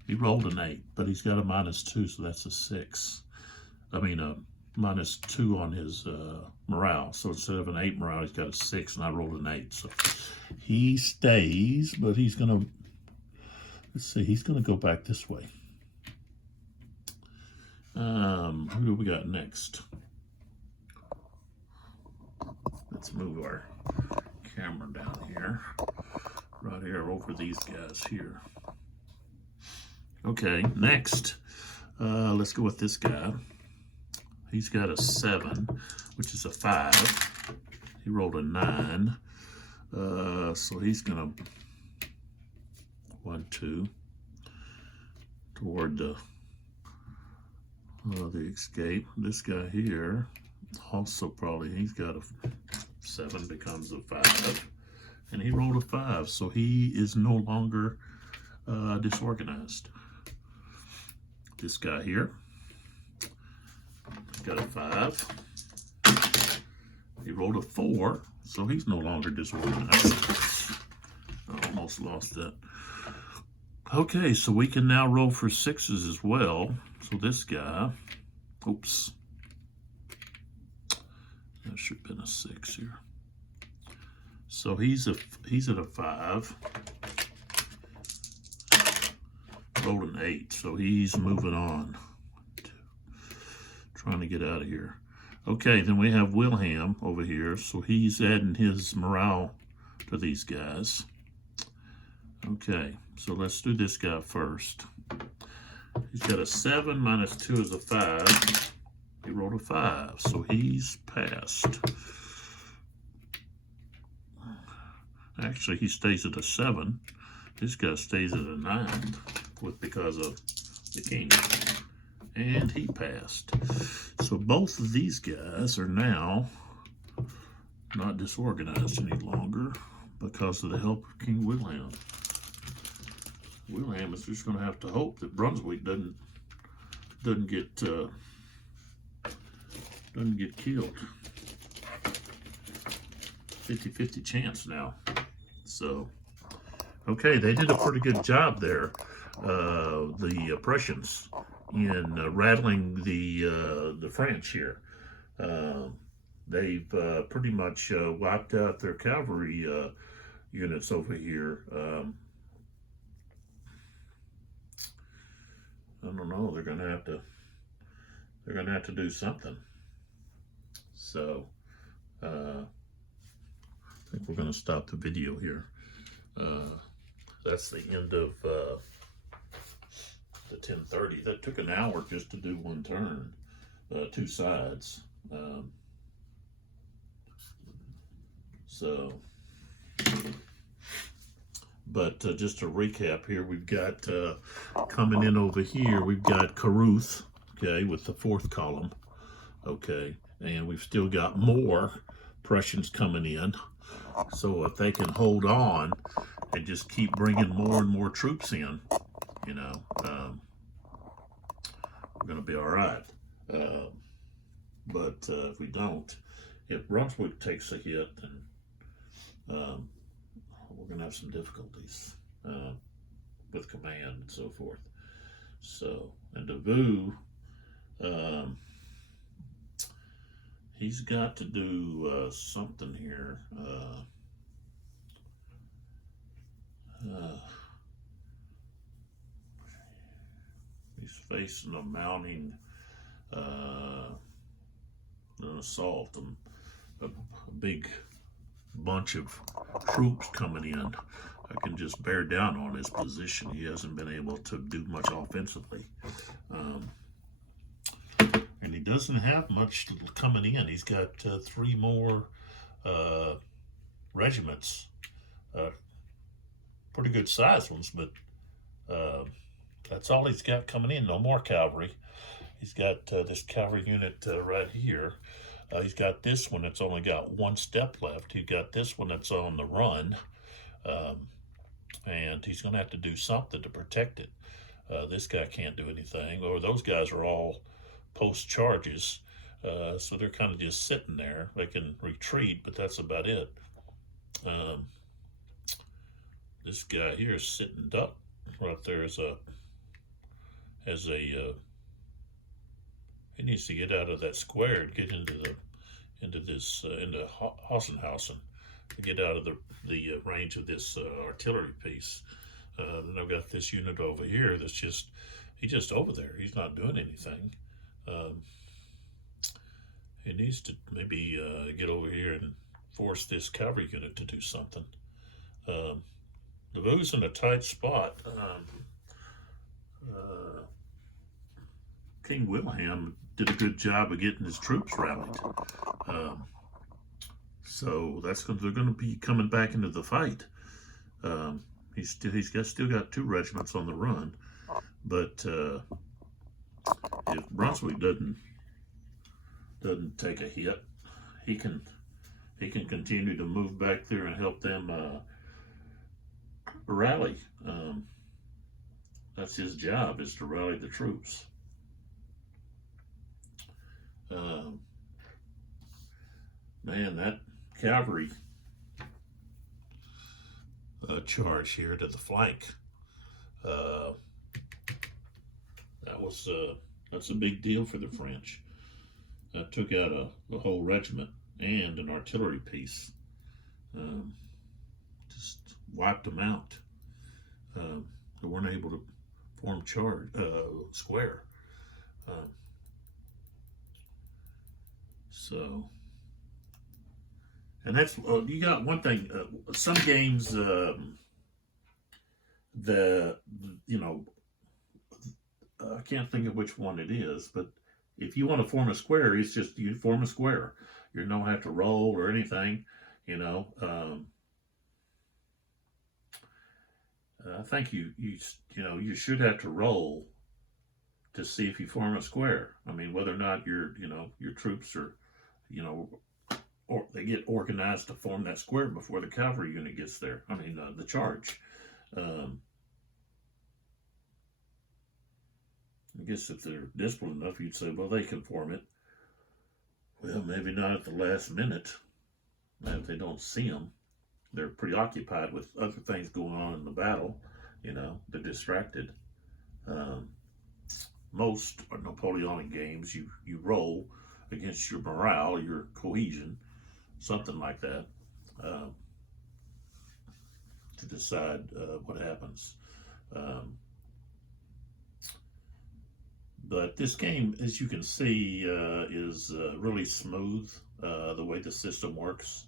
He rolled an 8, but he's got a -2, so that's a 6. I mean, a -2 on his morale. So instead of an 8 morale, he's got a 6, and I rolled an 8. So he stays, but he's going to, let's see, he's going to go back this way. Who do we got next? Let's move our camera down here. Right here over these guys here. Okay, next, let's go with this guy. He's got a 7, which is a 5. He rolled a 9. So he's gonna 1, 2 toward the escape. This guy here also probably, he's got a 7, becomes a 5, and he rolled a 5, so he is no longer disorganized. This guy here got a 5. He rolled a 4, so he's no longer disorganized. I almost lost that. Okay, so we can now roll for 6s as well. So this guy, oops, that should have been a 6 here. So he's at a 5. Rolled an 8, so he's moving on. Trying to get out of here. Okay, then we have Wilhelm over here, so he's adding his morale to these guys. Okay, so let's do this guy first. He's got a 7 minus 2 is a 5. He rolled a 5, so he's passed. Actually, he stays at a 7. This guy stays at a 9 because of the king. And he passed. So both of these guys are now not disorganized any longer because of the help of King Wilhelm. Wilhelm is just going to have to hope that Brunswick doesn't get killed. 50-50 chance now. So, okay, they did a pretty good job there, the Prussians, in rattling the French here. They've pretty much wiped out their cavalry units over here. I don't know. They're gonna have to do something. So I think we're gonna stop the video here. That's the end of the 10:30. That took an hour just to do one turn, 2 sides. But just to recap here, we've got coming in over here, we've got Caruth, okay, with the 4th column, okay, and we've still got more Prussians coming in. So if they can hold on and just keep bringing more and more troops in, you know, we're going to be all right. But if we don't, if Brunswick takes a hit, then we're going to have some difficulties with command and so forth. So, and Davout, he's got to do something here. He's facing a mounting an assault, a big bunch of troops coming in. I can just bear down on his position. He hasn't been able to do much offensively. And he doesn't have much coming in. He's got 3 more regiments, pretty good sized ones, but that's all he's got coming in. No more cavalry. He's got this cavalry unit right here. He's got this one that's only got 1 step left. He's got this one that's on the run. And he's going to have to do something to protect it. This guy can't do anything, or those guys are all post charges. So they're kind of just sitting there. They can retreat, but that's about it. This guy here is sitting duck right there he needs to get out of that square and get into Hossenhausen to get out of the range of this artillery piece. Then I've got this unit over here that's he's just over there. He's not doing anything. He needs to maybe get over here and force this cavalry unit to do something. Davout's in a tight spot. King Wilhelm did a good job of getting his troops rallied. So that's because they're going to be coming back into the fight. He's still got 2 regiments on the run, but if Brunswick doesn't take a hit, he can continue to move back there and help them rally. That's his job, is to rally the troops. Man, that cavalry charge here to the flank, that's a big deal for the French. Took out a whole regiment and an artillery piece. Just wiped them out. They weren't able to form square. So, and that's you got one thing. Some games, I can't think of which one it is, but if you want to form a square, it's just you form a square. You don't have to roll or anything, I think you should have to roll to see if you form a square. I mean, whether or not your troops are, or they get organized to form that square before the cavalry unit gets there. I mean, the charge. I guess if they're disciplined enough, you'd say, well, they can form it. Well, maybe not at the last minute. If they don't see them, they're preoccupied with other things going on in the battle. They're distracted. Most Napoleonic games, you roll against your morale, your cohesion, something like that, to decide what happens. But this game, as you can see, is really smooth, the way the system works.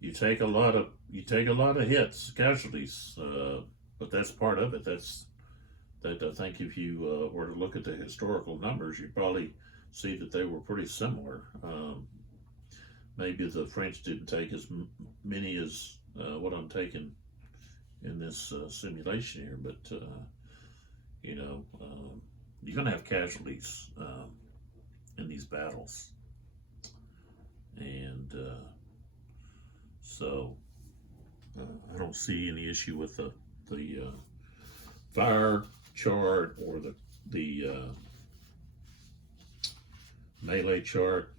You take a lot of hits, casualties, but that's part of it. I think if you were to look at the historical numbers, you'd probably see that they were pretty similar. Maybe the French didn't take as many as what I'm taking in this simulation here, but you're going to have casualties in these battles, and so I don't see any issue with the fire chart or the melee chart.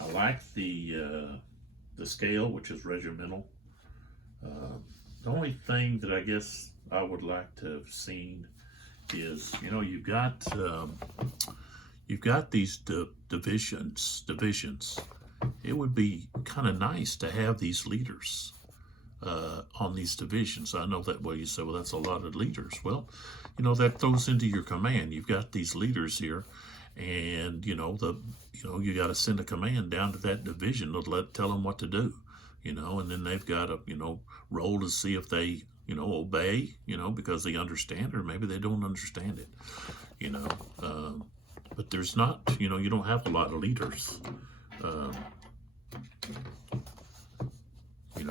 I like the scale, which is regimental. The only thing that I guess I would like to have seen is, you've got these divisions. It would be kind of nice to have these leaders on these divisions. I know that, well, you say, well, that's a lot of leaders. Well, that throws into your command. You've got these leaders here, and you got to send a command down to that division to tell them what to do, and then they've got to roll to see if they obey, because they understand, or maybe they don't understand it, but there's not, you don't have a lot of leaders.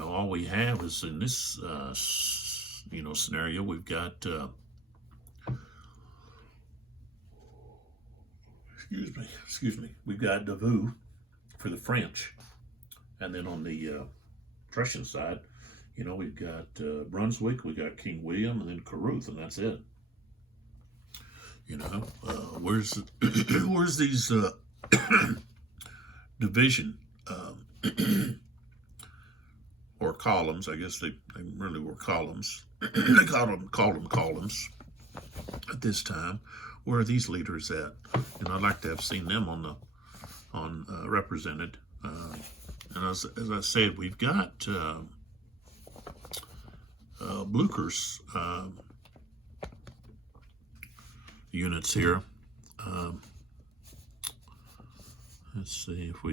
All we have is in this scenario, we've got excuse me, we've got Davout for the French, and then on the Prussian side, we've got Brunswick, we got King William, and then Carruth, and that's it. Where's these division or columns? I guess they really were columns. They called them columns at this time. Where are these leaders at? I'd like to have seen them represented. And as I said, we've got Blucher's units here. Let's see if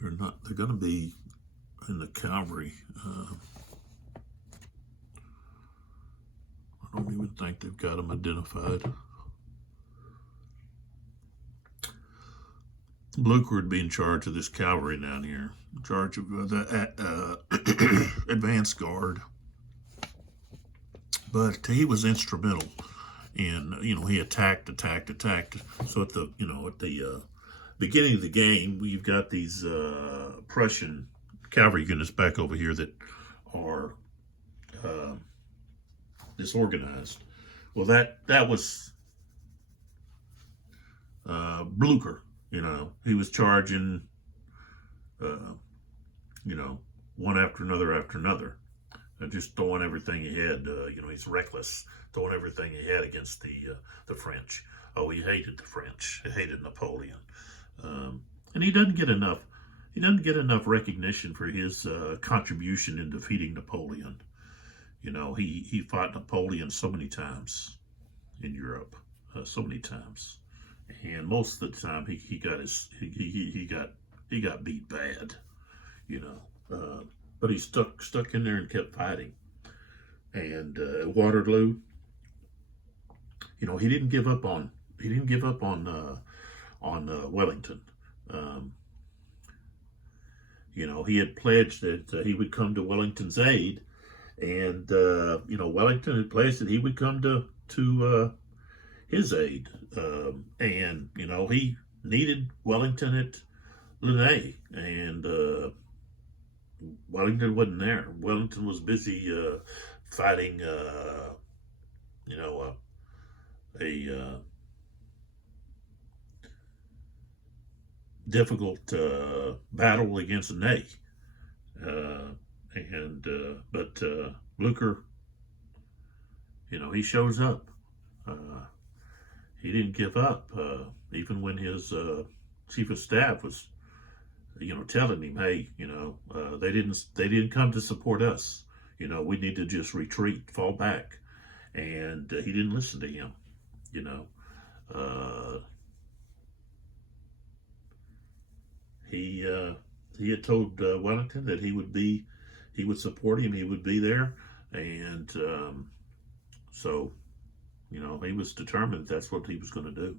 they're going to be in the cavalry. We think they've got them identified. Blucher would be in charge of this cavalry down here, in charge of the advance guard. But he was instrumental in, he attacked. So at the, beginning of the game, we've got these Prussian cavalry units back over here that are disorganized. Well, that was Blucher. He was charging, one after another, just throwing everything he had. He's reckless, throwing everything he had against the French. Oh, he hated the French. He hated Napoleon, and he doesn't get enough. He doesn't get enough recognition for his contribution in defeating Napoleon. He fought Napoleon so many times in Europe, so many times. And most of the time, he got beat bad, but he stuck in there and kept fighting. And Waterloo, he didn't give up on Wellington. He had pledged that he would come to Wellington's aid, and Wellington had pledged that he would come to his aid, and he needed Wellington at Lanay, and Wellington wasn't there. Wellington was busy fighting, a difficult battle against Ney, but Blucher, he shows up. He didn't give up, even when his chief of staff was, telling him, "Hey, they didn't come to support us. We need to just retreat, fall back," and he didn't listen to him. He had told Wellington that he would support him, he would be there, and so. He was determined that's what he was going to do.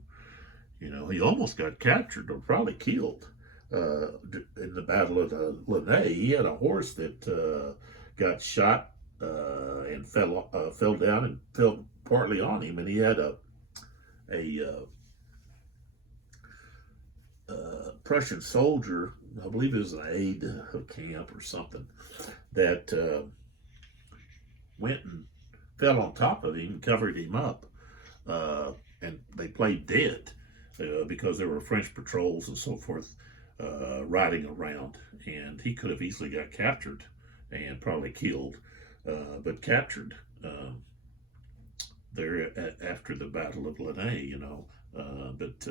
He almost got captured or probably killed in the Battle of the Lanay. He had a horse that got shot and fell down and fell partly on him, and he had a Prussian soldier, I believe it was an aide of camp or something, that went and fell on top of him and covered him up, and they played dead because there were French patrols and so forth riding around, and he could have easily got captured and probably killed, but captured there after the Battle of Lanay, but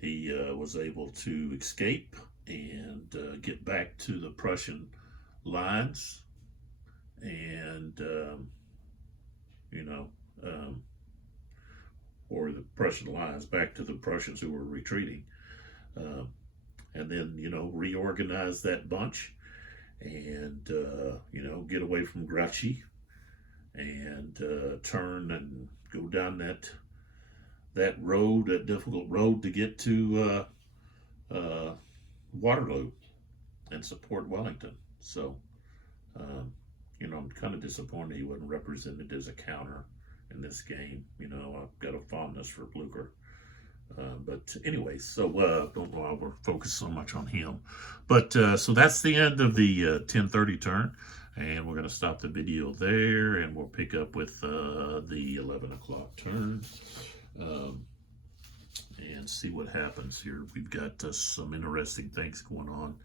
he was able to escape and get back to the Prussian lines, and or the Prussian lines back to the Prussians who were retreating, and then reorganize that bunch and get away from Grouchy and turn and go down that road, that difficult road to get to Waterloo and support Wellington. So I'm kind of disappointed he wasn't represented as a counter in this game. I've got a fondness for Blucher. But anyway, so don't know why we're focused so much on him. But so that's the end of the 10:30 turn. And we're going to stop the video there, and we'll pick up with the 11 o'clock turn and see what happens here. We've got some interesting things going on.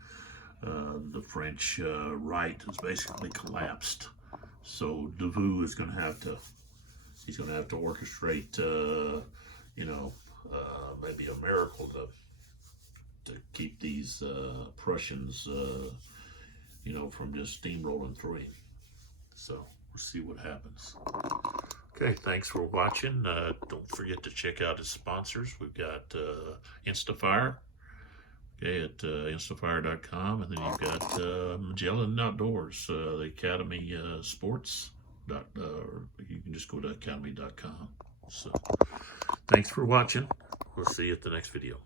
The French right has basically collapsed, so Davout is going to have to orchestrate maybe a miracle to keep these Prussians from just steamrolling through him. So we'll see what happens. Okay, thanks for watching. Don't forget to check out his sponsors. We've got Instafire, okay, at instafire.com, and then you've got Magellan Outdoors, the Academy Sports you can just go to academy.com. So thanks for watching. We'll see you at the next video.